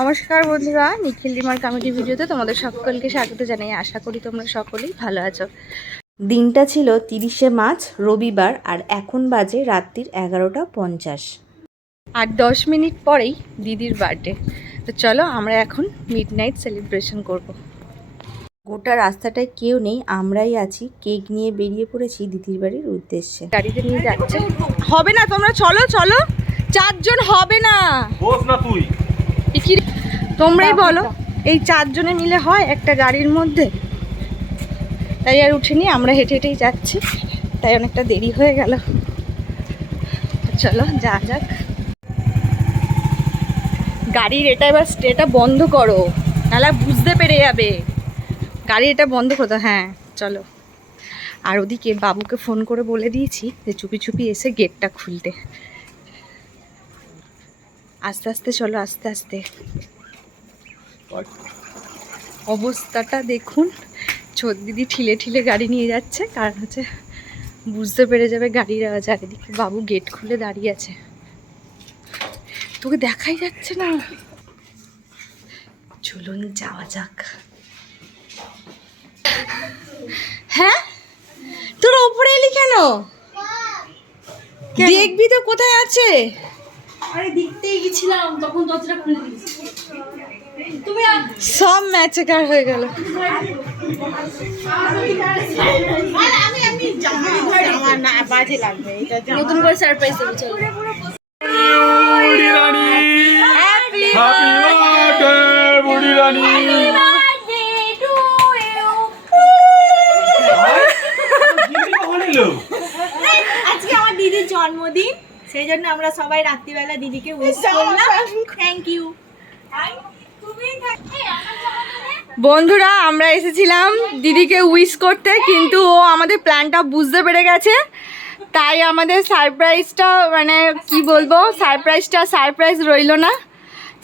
নমস্কার বন্ধুরা, নিখিল dimmer comedy ভিডিওতে তোমাদের সকলকে স্বাগত জানাই। আশা করি তোমরা সকলেই ভালো আছো। দিনটা ছিল তিরিশে মার্চ, রবিবার, আর এখন বাজে রাত্রির এগারোটা পঞ্চাশ। আর দশ মিনিট পরেই দিদির বার্থডে তো চলো, আমরা এখন মিড নাইট সেলিব্রেশন করব। গোটা রাস্তাটায় কেউ নেই, আমরাই আছি। কেক নিয়ে বেরিয়ে পড়েছি দিদির বাড়ির উদ্দেশ্যে। গাড়িতে নিয়ে যাচ্ছে। হবে না তোমরা, চলো চলো। চারজন হবে না। না তুই। কি তোমরাই বলো। এই চারজনে মিলে হয় একটা গাড়ির মধ্যে? তাই আর উঠিনি আমরা হেঁটে হেঁটেই যাচ্ছি। তাই অনেকটা দেরি হয়ে গেল। চলো যা যাক। গাড়ির এটা এবার এটা বন্ধ করো। নাহলে বুঝতে পেরে যাবে। গাড়ি এটা বন্ধ করো হ্যাঁ চলো। আর ওদিকে বাবুকে ফোন করে বলে দিয়েছি যে চুপি চুপি এসে গেটটা খুলতে। আস্তে আস্তে চলো আস্তে আস্তে। অবস্থাটা দেখুন। ছোট দিদি ঠিলে ঠিলে গাড়ি নিয়ে যাচ্ছে কারণ হচ্ছে বুঝতে পেরে যাবে গাড়ির আওয়াজ আর এদিকে বাবু গেট খুলে দাঁড়িয়ে আছে। তোকে দেখাই যাচ্ছে না। চলুন যাওয়া যাক। হ্যাঁ? তোর ওপরে এলি কেন? দেখবি তো কোথায় আছে। দেখতেই গেছিলাম তখন দরজাটা খুলে দিয়েছি। তুমি সব ম্যাচে কার হয়ে গেল? নতুন করে সারপ্রাইজ দেবো চলো। সেই জন্য আমরা সবাই রাত্রিবেলা দিদিকে উইশ করলাম। থ্যাংক ইউ বন্ধুরা আমরা এসেছিলাম দিদিকে উইশ করতে কিন্তু ও আমাদের প্ল্যানটা বুঝতে পেরে গেছে। তাই আমাদের সারপ্রাইজটা মানে কি বলব সারপ্রাইজটা সারপ্রাইজ রইল না।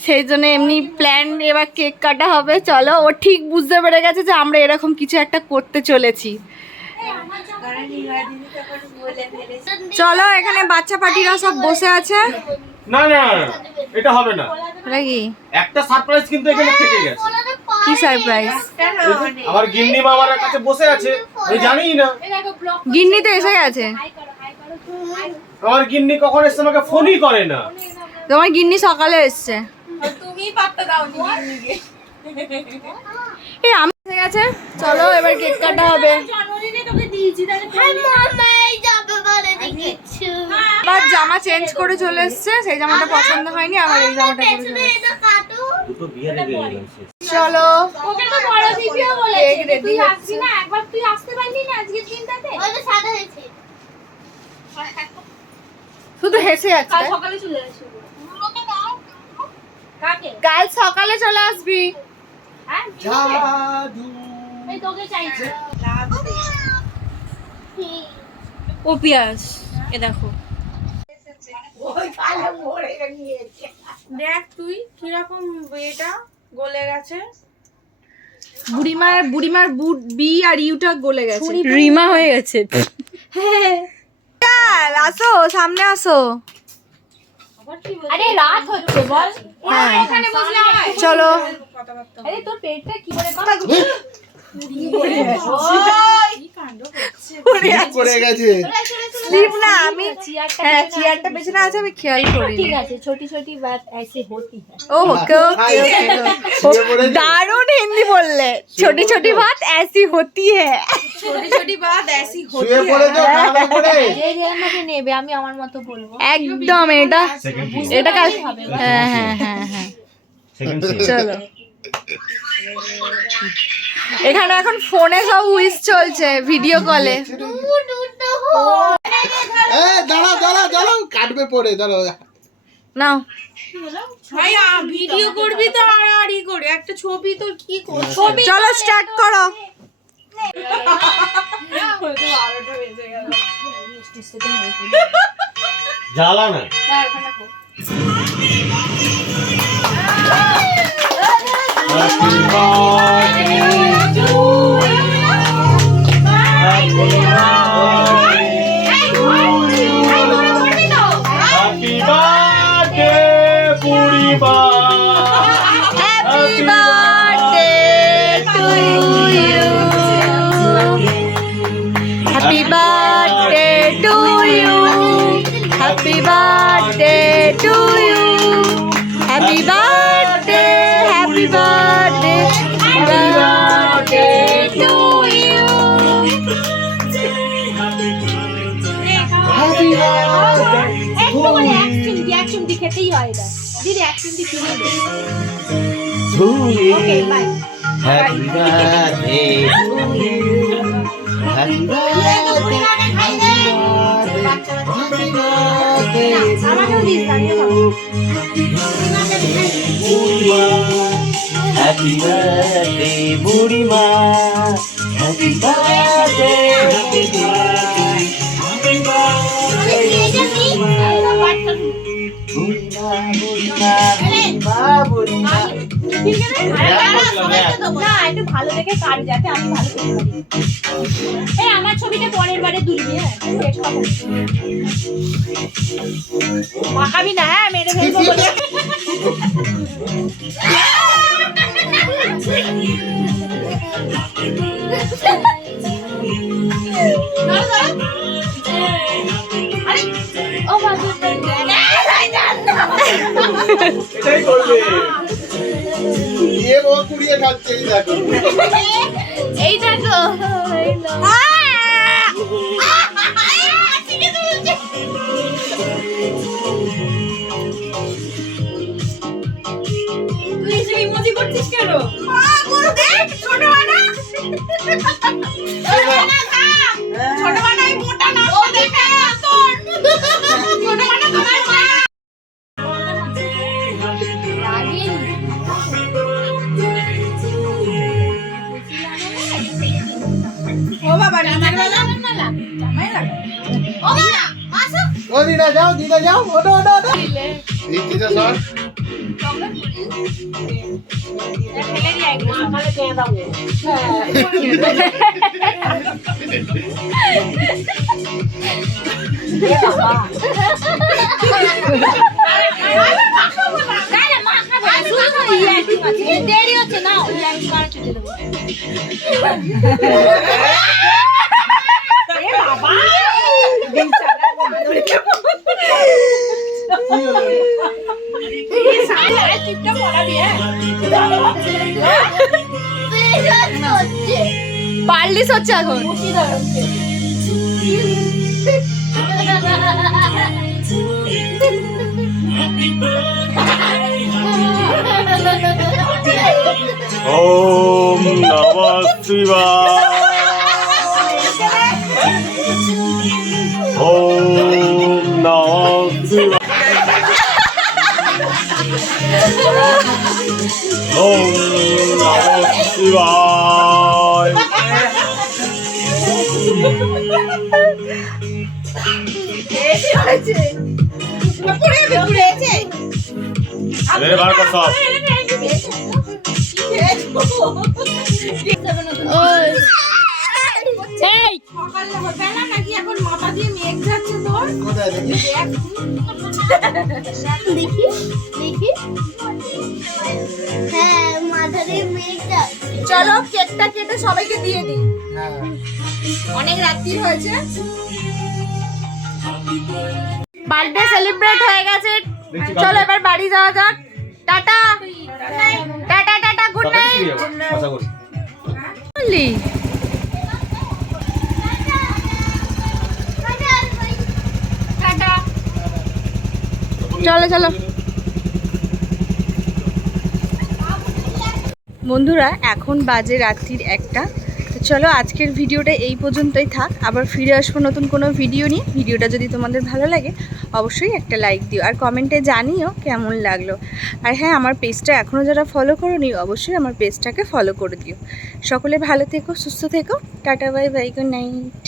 সেই জন্য এমনি প্ল্যান এবার কেক কাটা হবে। চলো ও ঠিক বুঝতে পেরে গেছে যে আমরা এরকম কিছু একটা করতে চলেছি। চলো এখানে বাচ্চা পাটিরা সব বসে আছে। না না এটা হবে না। এটা কি একটা সারপ্রাইজ কিন্তু এখানে থেকে গেছে। কি সারপ্রাইজ আমার গিন্নি মা আমার কাছে বসে আছে আমি জানি না। গিন্নি তো এসে গেছে। আমার গিন্নি কখন এসছে আমাকে ফোনই করে না। তোমার গিন্নি সকালে এসছে। তুমি পাত্তা দাও এই আমি এসে গেছে? চলো এবার কেক কাটা হবে। আবার জামা চেঞ্জ করে চলে এসছে সেই জামাটা পছন্দ হয়নি আবার এই জামাটা পরে চলে। কেক রেডি হচ্ছে। একবার তুই আসতে পারলি না দিনটাতে? শুধু হেসে যাচ্ছে। কাল সকালে চলে আসবি। কাকে কাল সকালে চলে আসবি হ্যাঁ এই তোকে চাইছি। ও পিয়াস এ দেখো। দেখ তুই কীরকম এটা গলে গেছে। বুড়িমার বুড়িমার বুট বি আর ইউটা গলে গেছে। রিমা হয়ে গেছে। চল, আসো সামনে আসো। আরে রাত হচ্ছে বল। হ্যাঁ। এখানে বসলে হয়। চলো। আরে তোর পেটটা কি করে? পড়ে গেছে? স্লিপ না আমি হ্যাঁ চেয়ারটা পেছনে আছে আমি খেয়াল করি ঠিক আছে ছোটি ছোটি বাত ऐसे होती है ও ওকে ওকে শুয়ে পড়েছে। দারুণ হিন্দি বললে ছোটি ছোটি বাত ऐसी होती है ছোটি ছোটি বাদ ऐसी শুয়ে পড়েছো গানা পড়ে যে যে আমাকে নেবে আমি আমার মতো বলবো একদম এটা এটা কাল হ্যাঁ হ্যাঁ হ্যাঁ হ্যাঁ চলো এখানে এখন ফোনে সব উইস চলছে ভিডিও কলে এ দাঁড়াও দাঁড়াও দাঁড়াও। কাটবে পড়ে দাঁড়াও। নাও। ভাই ভিডিও করবি তো আর আর ই করে। একটা ছবি তোর কি করবি চলো স্টার্ট করো। জ্বালা না। Happy birthday. Happy birthday to you. Happy birthday to you. Happy birthday, happy birthday. Happy birthday to you. Happy birthday. একটুখানি অ্যাকশন রিঅ্যাকশন দিতেই হয় না হ্যাপি আমিও খাব happy birthday happy birthday happy না একটু ভালো দেখে কাট যাতে আমি ভালো পারি এই আমার ছবিটা পরের বারে তুলবি হ্যাঁ না হ্যাঁ মেরে ফেলব বলে আরে ও বাবু দিয়ে ও কুড়িয়ে খাচ্ছে এই দেখো। এই দেখো দিদা যাও দিদা যাও ওটো ওটো ওটো এই দিদা সর ফেলে দিয়ে একদম সকালে খেয়ে দাও দেরি হচ্ছে না আমি মারা চুটে দেবো পারলিস হচ্ছে এখন ওম নমঃ শিবায় ওম ওম নমঃ শিবায় এনে চলো কেকটা কেটে সবাইকে দিয়ে দিই। হ্যাঁ। অনেক রাত্রি হয়েছে। বার্থডে সেলিব্রেট হয়ে গেছে। চলো এবার বাড়ি যাওয়া যাক। Tata. Tata tata good night বললি চলো চলো। বন্ধুরা, এখন বাজে রাত্রির একটা। চলো আজকের ভিডিওটা এই পর্যন্তই থাক। আবার ফিরে আসব নতুন কোনো ভিডিও নিয়ে। ভিডিওটা যদি তোমাদের ভালো লাগে, অবশ্যই একটা লাইক দিও। আর কমেন্টে জানিও কেমন লাগল। আর হ্যাঁ আমার পেজটা এখনও যারা ফলো করো নি অবশ্যই আমার পেজটাকে ফলো করে দিও। সকলে ভালো থেকো, সুস্থ থেকো। Tata bye bye good night